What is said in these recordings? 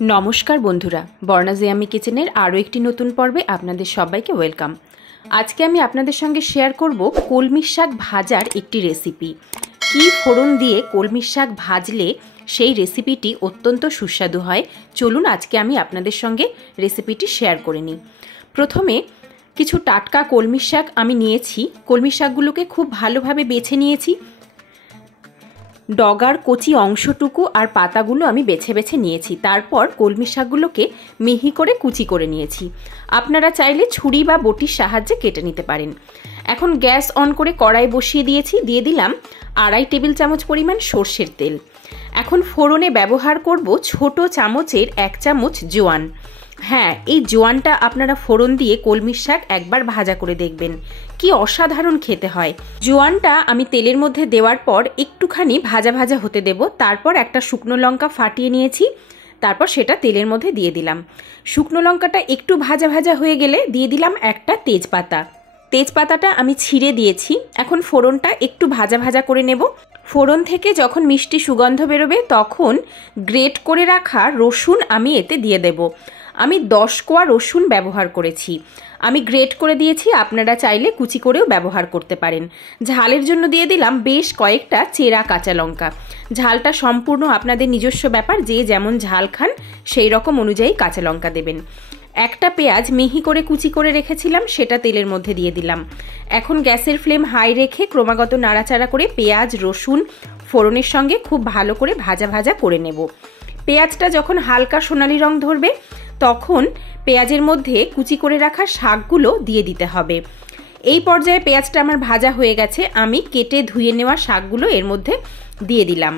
नमस्कार बंधुरा बर्णा जियामी किचेनेर आरो एकटी नतून पर्वे आपनादेर सबाइके वेलकाम। आज के आमी आपनादेर संगे शेयर करब कलमी शाक भाजार एकटी रेसिपि। कि फोड़न दिए कलमी शाक भाजले सेई रेसिपिटी अत्यंत सुस्वादु हय। चलुन आज के आमी आपनादेर संगे रेसिपिटी शेयर करे निई। प्रथमे किछु टाटका कलमी शाक आमी नियेछि। कलमी शाकगुलोके खूब भालोभाबे बेছে नियेछि। डगार कचि अंशटुकु और पातागुलो आमी बेছে बेছে नियेछि। तारपर कलमी शाकगुलोके मिहि करे कुचि करे नियेछि। आपनारा चाइले छुरी बा बटिर साहाज्ये केटे निते पारेन। एखन गैस अन करे कड़ाई बसिए दिएछि। दिए दिलाम 2.5 टेबिल चामच परिमाण सर्षेर तेल। एखन फोड़ने व्यवहार करब छोटो चामचेर 1 चामच जोयान। हाँ, ये जोयानटा आपनारा फोड़न दिए कलमी शाक एकबार भाजा करे देखबेन कि असाधारण खेते हय। जोयानटा आमी तेलेर मध्य देवार पर एकटुखानी भाजा भाजा होते देब। तारपर एकटा शुकनो लंका फाटिए निएछि। तारपर सेटा तेलेर मध्य दिए दिलाम। शुकनो लंकाटा एकटु भाजा भाजा हये गेले दिए दिलाम एकटा तेजपाता। तेजपाताटा आमी छिड़े दिएछि। एखन फोड़नटा एकटु भाजा भाजा करे नेब। फोड़न थेके जखन मिष्टि सुगंध बेरोबे तखन ग्रेट करे राखा रसुन आमी एते दिए देब। आमी 10 कोয়া रसुन व्यवहार करेছি। आमी ग्रेट करे दिएছি, आपनारा चाइले कुचि करेও ব্যবহার করতে পারেন। ঝালের জন্য দিয়ে দিলাম বেশ কয়েকটা চেরা কাঁচা লঙ্কা। ঝালটা সম্পূর্ণ আপনাদের নিজস্ব ব্যাপার, যে যেমন ঝাল খান সেই রকম অনুযায়ী কাঁচা লঙ্কা দেবেন। একটা পেঁয়াজ মিহি করে কুচি করে রেখেছিলাম, সেটা তেলের মধ্যে দিয়ে দিলাম। এখন গ্যাসের ফ্লেম হাই রেখে ক্রমাগত নাড়াচাড়া করে পেঁয়াজ রসুন ফোড়নের সঙ্গে খুব ভালো করে ভাজা ভাজা করে নেব। পেঁয়াজটা যখন হালকা সোনালী রং ধরবে তখন পেঁয়াজের মধ্যে কুচি করে রাখা শাকগুলো দিয়ে দিতে হবে। এই পর্যায়ে পেঁয়াজটা আমার ভাজা হয়ে গেছে। আমি কেটে ধুয়ে নেওয়া শাকগুলো এর মধ্যে দিয়ে দিলাম।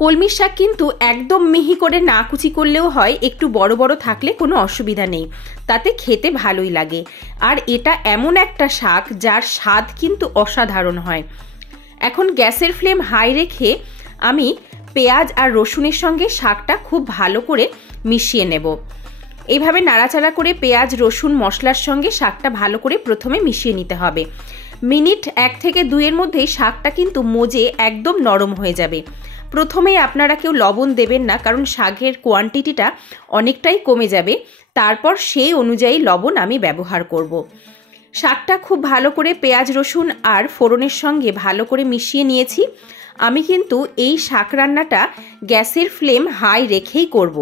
কলমি শাক কিন্তু একদম মিহি করে না কুচি করলেও হয়, একটু বড় বড় থাকলে কোনো অসুবিধা নেই, তাতে খেতে ভালোই লাগে। আর এটা এমন একটা শাক যার স্বাদ কিন্তু অসাধারণ হয়। এখন গ্যাসের ফ্লেম হাই রেখে আমি পেঁয়াজ আর রসুনের সঙ্গে শাকটা খুব ভালো করে মিশিয়ে নেব। এইভাবে নাড়াচাড়া করে পেঁয়াজ রসুন মশলার সঙ্গে শাকটা ভালো করে প্রথমে মিশিয়ে নিতে হবে। মিনিট 1 থেকে 2 এর মধ্যেই শাকটা কিন্তু মজে একদম নরম হয়ে যাবে। প্রথমেই আপনারা কেউ লবণ দেবেন না, কারণ শাকের কোয়ান্টিটিটা অনেকটাই কমে যাবে। তারপর সেই অনুযায়ী লবণ আমি ব্যবহার করব। শাকটা খুব ভালো করে পেঁয়াজ রসুন আর ফোড়নের সঙ্গে ভালো করে মিশিয়ে নিয়েছি। আমি কিন্তু এই শাক রান্নাটা গ্যাসের ফ্লেম হাই রেখেই করব,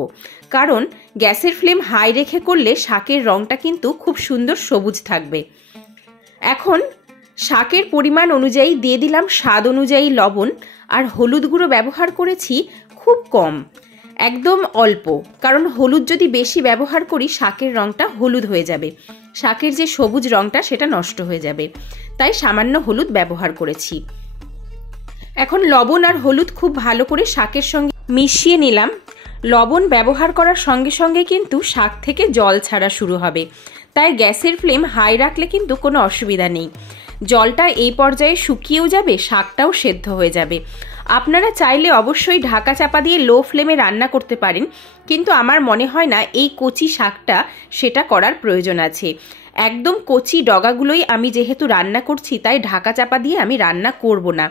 কারণ গ্যাসের ফ্লেম হাই রেখে করলে শাকের রংটা কিন্তু খুব সুন্দর সবুজ থাকবে। এখন শাকের পরিমাণ অনুযায়ী দিয়ে দিলাম স্বাদ অনুযায়ী লবণ, আর হলুদ গুঁড়ো ব্যবহার করেছি খুব কম, একদম অল্প, কারণ হলুদ যদি বেশি ব্যবহার করি শাকের রংটা হলুদ হয়ে যাবে, শাকের যে সবুজ রংটা সেটা নষ্ট হয়ে যাবে, তাই সামান্য হলুদ ব্যবহার করেছি। এখন লবণ আর হলুদ খুব ভালো করে শাকের সঙ্গে মিশিয়ে নিলাম। লবণ ব্যবহার করার সঙ্গে সঙ্গে কিন্তু শাক থেকে জল ছাড়া শুরু হবে, তাই গ্যাসের ফ্লেম হাই রাখলে কিন্তু কোনো অসুবিধা নেই। জলটা এই পর্যায়ে শুকিয়েও যাবে, শাকটাও সেদ্ধ হয়ে যাবে। আপনারা চাইলে অবশ্যই ঢাকা চাপা দিয়ে লো ফ্লেমে রান্না করতে পারেন, কিন্তু আমার মনে হয় না এই কচি শাকটা সেটা করার প্রয়োজন আছে। একদম কচি ডগাগুলোই আমি যেহেতু রান্না করছি, তাই ঢাকা চাপা দিয়ে আমি রান্না করব না।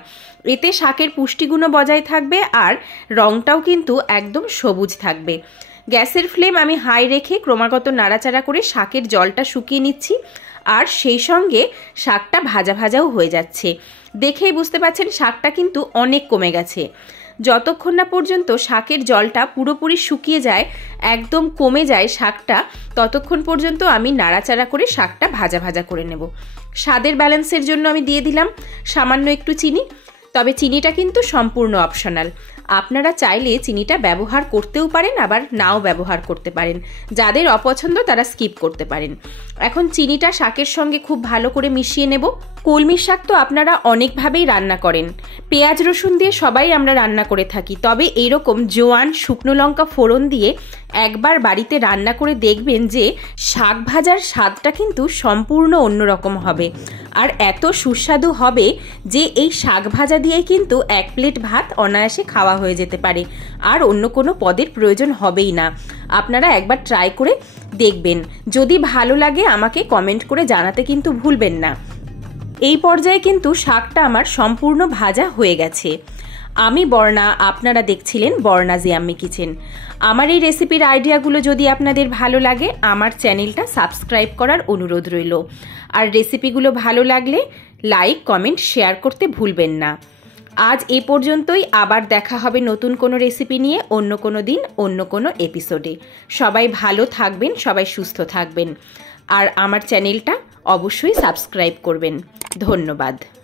এতে শাকের পুষ্টিগুণও বজায় থাকবে আর রংটাও কিন্তু একদম সবুজ থাকবে। গ্যাসের ফ্লেম আমি হাই রেখে ক্রমাগত নাড়াচাড়া করে শাকের জলটা শুকিয়ে নিচ্ছি, আর সেই সঙ্গে শাকটা ভাজা ভাজাও হয়ে যাচ্ছে। দেখেই বুঝতে পারছেন শাকটা কিন্তু অনেক কমে গেছে। যতক্ষণ না পর্যন্ত শাকের জলটা পুরোপুরি শুকিয়ে যায়, একদম কমে যায় শাকটা, ততক্ষণ পর্যন্ত আমি নাড়াচাড়া করে শাকটা ভাজা ভাজা করে নেব। স্বাদের ব্যালেন্সের জন্য আমি দিয়ে দিলাম সামান্য একটু চিনি, তবে চিনিটা কিন্তু সম্পূর্ণ অপশনাল। আপনারা চাইলে চিনিটা ব্যবহার করতেও পারেন, আবার নাও ব্যবহার করতে পারেন। যাদের অপছন্দ তারা স্কিপ করতে পারেন। এখন চিনিটা শাকের সঙ্গে খুব ভালো করে মিশিয়ে নেব। কলমি শাক তো আপনারা অনেকভাবেই রান্না করেন, পেঁয়াজ রসুন দিয়ে সবাই আমরা রান্না করে থাকি, তবে এইরকম জোয়ান শুকনো লঙ্কা ফোড়ন দিয়ে একবার বাড়িতে রান্না করে দেখবেন যে শাক ভাজার স্বাদটা কিন্তু সম্পূর্ণ অন্যরকম হবে, আর এত সুস্বাদু হবে যে এই শাক ভাজা দিয়ে কিন্তু 1 প্লেট ভাত অনায়াসে খাওয়া হয়ে যেতে পারে, আর অন্য কোনো পদের প্রয়োজন হবেই না। আপনারা একবার ট্রাই করে দেখবেন। যদি ভালো লাগে আমাকে কমেন্ট করে জানাতে কিন্তু ভুলবেন না। এই পর্যায়ে কিন্তু শাকটা আমার সম্পূর্ণ ভাজা হয়ে গেছে। আমি বর্ণা, আপনারা দেখছিলেন বর্ণাজ ইয়াম্মি কিচেন। আমার এই রেসিপির আইডিয়াগুলো যদি আপনাদের ভালো লাগে, আমার চ্যানেলটা সাবস্ক্রাইব করার অনুরোধ রইল। আর রেসিপিগুলো ভালো লাগলে লাইক, কমেন্ট, শেয়ার করতে ভুলবেন না। আজ এই পর্যন্তই। আবার দেখা হবে নতুন কোনো রেসিপি নিয়ে অন্য কোনো দিন, অন্য কোনো এপিসোডে। সবাই ভালো থাকবেন, সবাই সুস্থ থাকবেন। আর আমার চ্যানেলটা অবশ্যই সাবস্ক্রাইব করবেন। ধন্যবাদ।